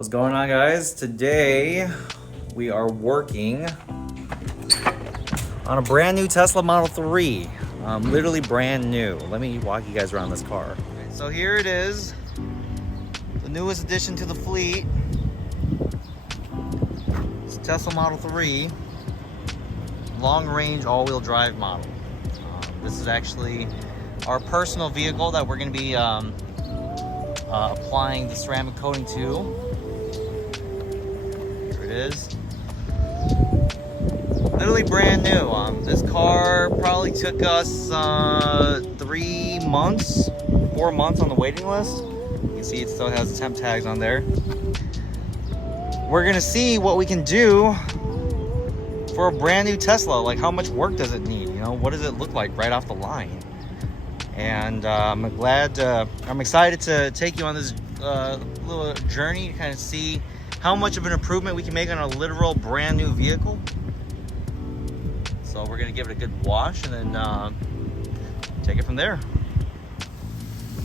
What's going on, guys? Today we are working on a brand new Tesla Model 3. Literally brand new. Let me walk you guys around this car. So here it is, the newest addition to the fleet. It's a Tesla Model 3, long-range all-wheel drive model. This is actually our personal vehicle that we're going to be applying the ceramic coating to. Here it is. Literally brand new. This car probably took us 3 months, 4 months on the waiting list. You can see it still has the temp tags on there. We're gonna see what we can do for a brand new Tesla. Like, how much work does it need? You know, what does it look like right off the line? And I'm excited to take you on this little journey to kind of see how much of an improvement we can make on a literal brand new vehicle. So we're gonna give it a good wash and then take it from there.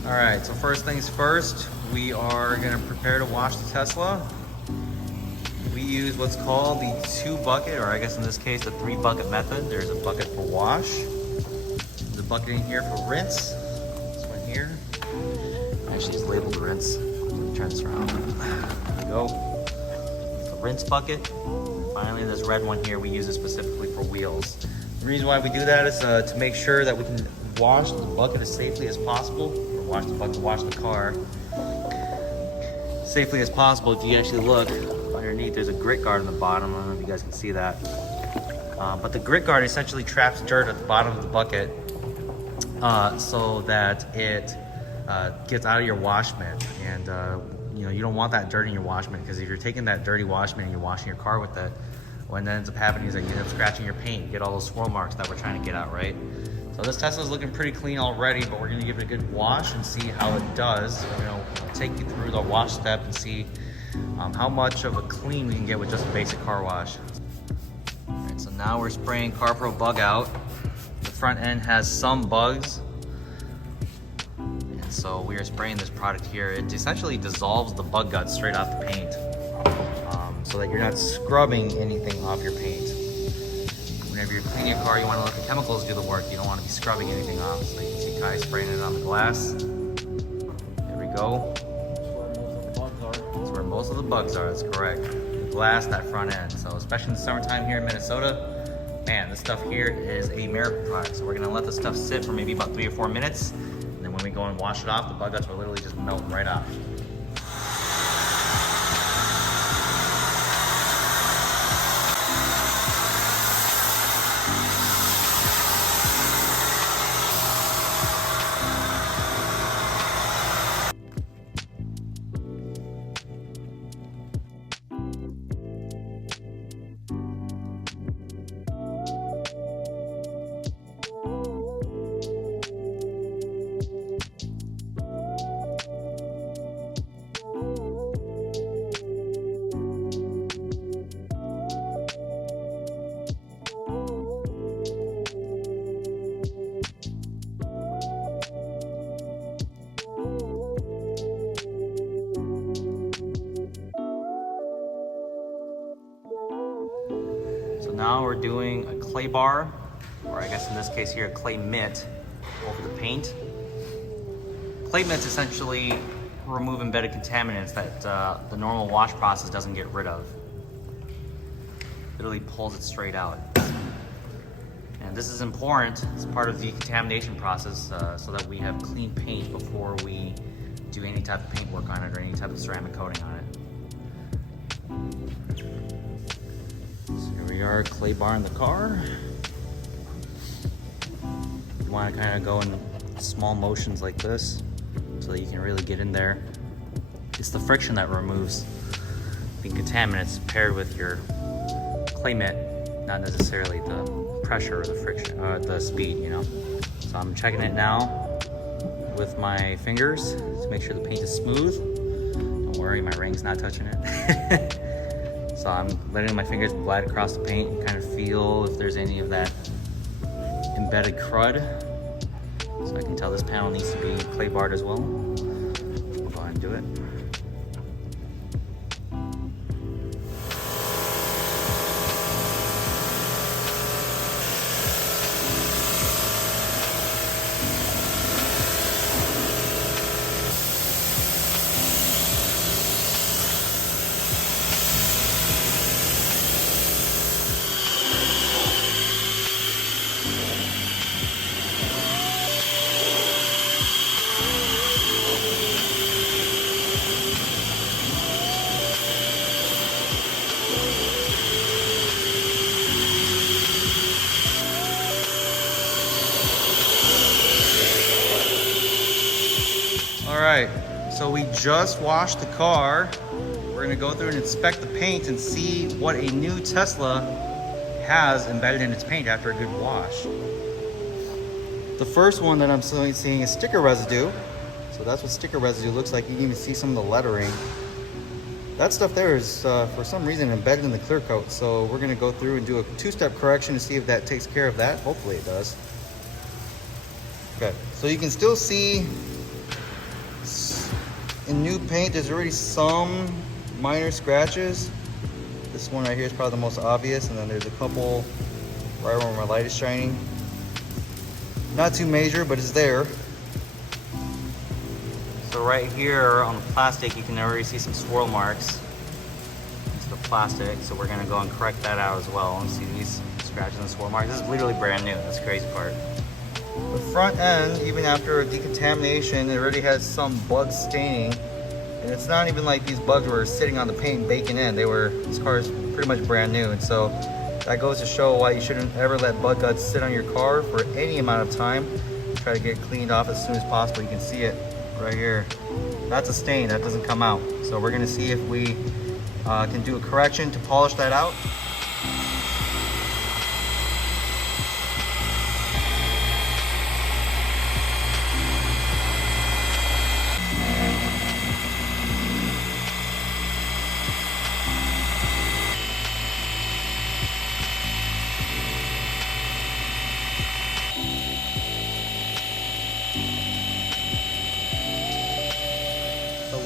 All right, so first things first, we are gonna prepare to wash the Tesla. We use what's called the 2-bucket, or I guess in this case, the 3-bucket method. There's a bucket for wash. There's a bucket in here for rinse. This one here. Actually, it's labeled rinse. Let me turn this around. There we go. The rinse bucket. And finally, this red one here, we use it specifically for wheels. The reason why we do that is to make sure that we can wash the bucket as safely as possible, or wash the bucket, wash the car safely as possible. If you actually look underneath, there's a grit guard on the bottom. I don't know if you guys can see that. But the grit guard essentially traps dirt at the bottom of the bucket so that it gets out of your wash mitt. And you know, you don't want that dirt in your wash mitt, because if you're taking that dirty wash mitt and you're washing your car with it, what ends up happening is that you end up scratching your paint. You get all those swirl marks that we're trying to get out, right? So this Tesla's looking pretty clean already, but we're gonna give it a good wash and see how it does. You know, take you through the wash step and see how much of a clean we can get with just a basic car wash. All right, so now we're spraying CarPro Bug Out. The front end has some bugs, and so we are spraying this product here. It essentially dissolves the bug guts straight off the paint, so that you're not scrubbing anything off your paint. Whenever you're cleaning your car, you want to let the chemicals do the work. You don't want to be scrubbing anything off. So you can see Kai spraying it on the glass. There we go. That's where most of the bugs are, that's correct. The glass, that front end. So especially in the summertime here in Minnesota, man, this stuff here is a miracle product. So we're gonna let this stuff sit for maybe about 3 or 4 minutes. And then when we go and wash it off, the bug guts will literally just melt right off. So now we're doing a clay bar, or I guess in this case here, a clay mitt over the paint. Clay mitts essentially remove embedded contaminants that the normal wash process doesn't get rid of. Literally pulls it straight out. And this is important as part of the decontamination process, so that we have clean paint before we do any type of paint work on it or any type of ceramic coating on it. We are clay bar in the car. You want to kind of go in small motions like this so that you can really get in there. It's the friction that removes the contaminants paired with your clay mitt, not necessarily the pressure or the friction, the speed, you know. So I'm checking it now with my fingers to make sure the paint is smooth. Don't worry, my ring's not touching it. So I'm letting my fingers glide across the paint and kind of feel if there's any of that embedded crud. So I can tell this panel needs to be clay barred as well. We'll go ahead and do it. So we just washed the car. We're gonna go through and inspect the paint and see what a new Tesla has embedded in its paint after a good wash. The first one that I'm seeing is sticker residue. So that's what sticker residue looks like. You can even see some of the lettering. That stuff there is, for some reason, embedded in the clear coat. So we're gonna go through and do a two-step correction to see if that takes care of that. Hopefully it does. Okay, so you can still see in new paint, there's already some minor scratches. This one right here is probably the most obvious, and then there's a couple right where my light is shining. Not too major, but it's there. So right here on the plastic, you can already see some swirl marks. It's the plastic, so we're gonna go and correct that out as well and see these scratches and swirl marks. This is literally brand new, that's the crazy part. The front end, even after a decontamination, it already has some bug staining. And it's not even like these bugs were sitting on the paint baking in. This car is pretty much brand new. And so that goes to show why you shouldn't ever let bug guts sit on your car for any amount of time. Try to get it cleaned off as soon as possible. You can see it right here. That's a stain, that doesn't come out. So we're gonna see if we can do a correction to polish that out.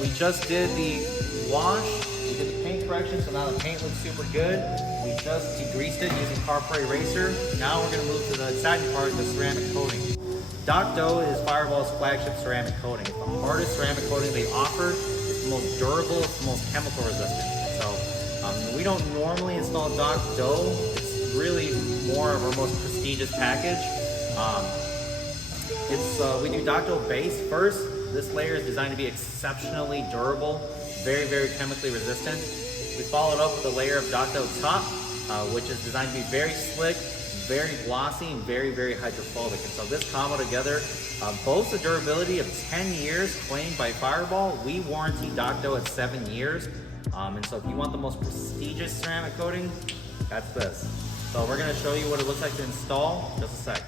We just did the wash, we did the paint correction, so now the paint looks super good. We just degreased it using Carport Eraser. Now we're gonna move to the exciting part, the ceramic coating. Doc-Dough is Fireball's flagship ceramic coating. It's the hardest ceramic coating they offer. It's the most durable, it's the most chemical resistant. So we don't normally install Doc-Dough. It's really more of our most prestigious package. We do Doc-Dough base first. This layer is designed to be exceptionally durable, very, very chemically resistant. We followed up with a layer of Doc-Dough top, which is designed to be very slick, very glossy, and very, very hydrophobic. And so this combo together boasts a durability of 10 years claimed by Fireball. We warranty Doc-Dough at 7 years. And so if you want the most prestigious ceramic coating, that's this. So we're gonna show you what it looks like to install in just a sec.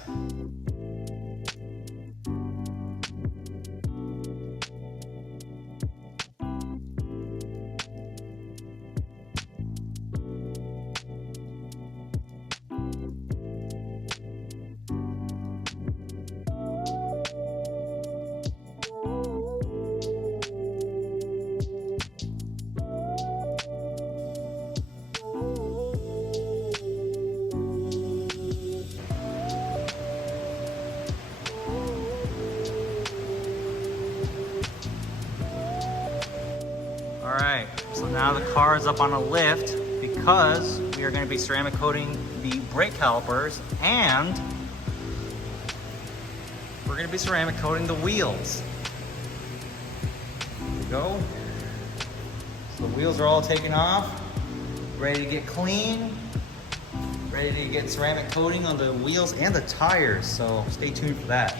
All right, so now the car is up on a lift because we are going to be ceramic coating the brake calipers, and we're going to be ceramic coating the wheels. There we go. So the wheels are all taken off, ready to get clean, ready to get ceramic coating on the wheels and the tires, so stay tuned for that.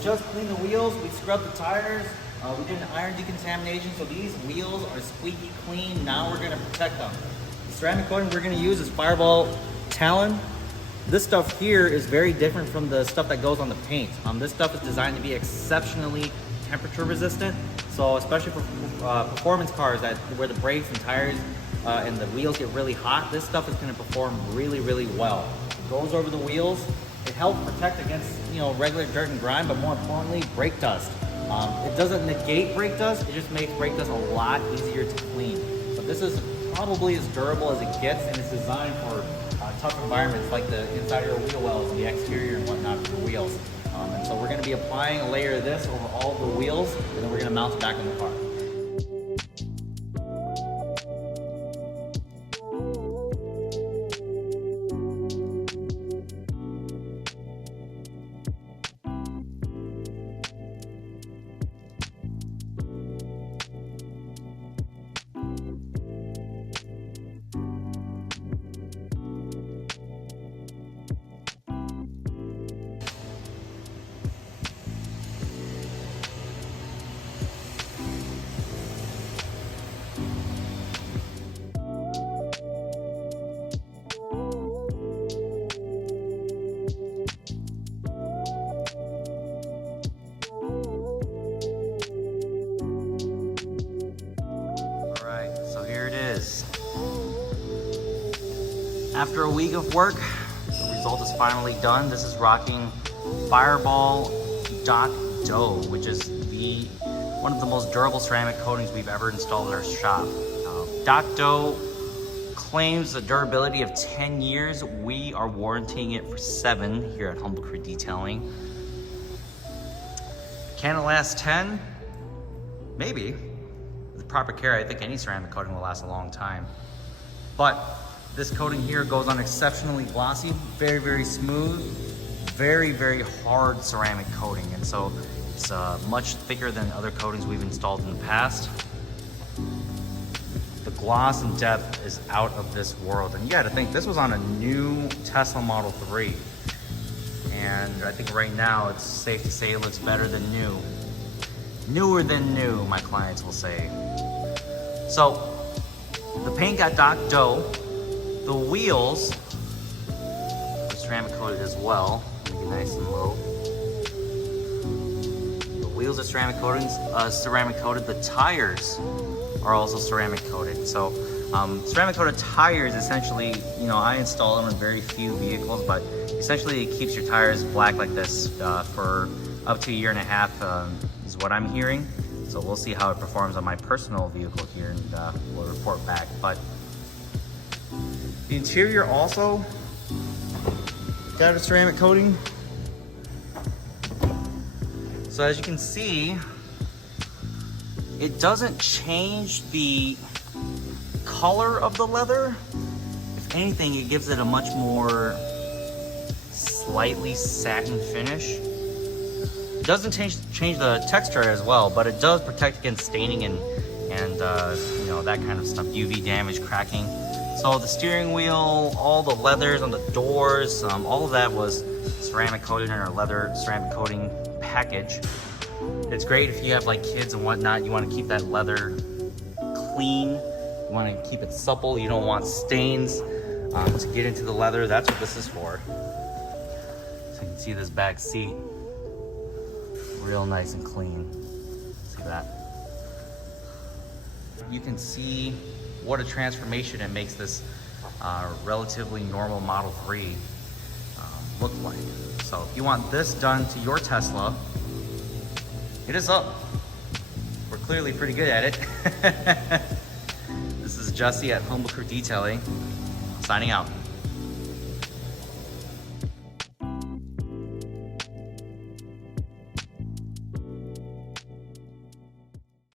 Just cleaned the wheels, we scrubbed the tires, we did an iron decontamination, so these wheels are squeaky clean. Now we're gonna protect them. The ceramic coating we're gonna use is Fireball Talon. This stuff here is very different from the stuff that goes on the paint. This stuff is designed to be exceptionally temperature resistant, so especially for performance cars where the brakes and tires and the wheels get really hot, this stuff is gonna perform really, really well. It goes over the wheels. It helps protect against, regular dirt and grime, but more importantly, brake dust. It doesn't negate brake dust, it just makes brake dust a lot easier to clean. But this is probably as durable as it gets, and it's designed for tough environments like the inside of your wheel wells and the exterior and whatnot of your wheels. And so we're going to be applying a layer of this over all of the wheels, and then we're going to mount it back on the car. After a week of work, the result is finally done. This is rocking Fireball Dock Dough, which is one of the most durable ceramic coatings we've ever installed in our shop. Dock Dough claims the durability of 10 years. We are warranting it for 7 here at Humble Crew Detailing. Can it last 10? Maybe. With proper care, I think any ceramic coating will last a long time. But this coating here goes on exceptionally glossy, very, very smooth, very, very hard ceramic coating. And so it's much thicker than other coatings we've installed in the past. The gloss and depth is out of this world. And you gotta think, this was on a new Tesla Model 3. And I think right now it's safe to say it looks better than new. Newer than new, my clients will say. So the paint got Dock Dough. The wheels are ceramic coated as well. Make it nice and low. The wheels are ceramic coated. The tires are also ceramic coated. So ceramic coated tires, essentially, I install them in very few vehicles, but essentially it keeps your tires black like this for up to 1.5 years, is what I'm hearing. So we'll see how it performs on my personal vehicle here, and we'll report back. But the interior also got a ceramic coating. So as you can see, it doesn't change the color of the leather. If anything, it gives it a much more slightly satin finish. It doesn't change the texture as well, but it does protect against staining and that kind of stuff, UV damage, cracking. So the steering wheel, all the leathers on the doors, all of that was ceramic coated in our leather ceramic coating package. It's great if you have like kids and whatnot, you want to keep that leather clean, you want to keep it supple, you don't want stains to get into the leather. That's what this is for. So you can see this back seat, real nice and clean. See that? You can see what a transformation it makes this relatively normal Model 3 look like. So if you want this done to your Tesla, hit us up. We're clearly pretty good at it. This is Jesse at Humble Crew Detailing, signing out.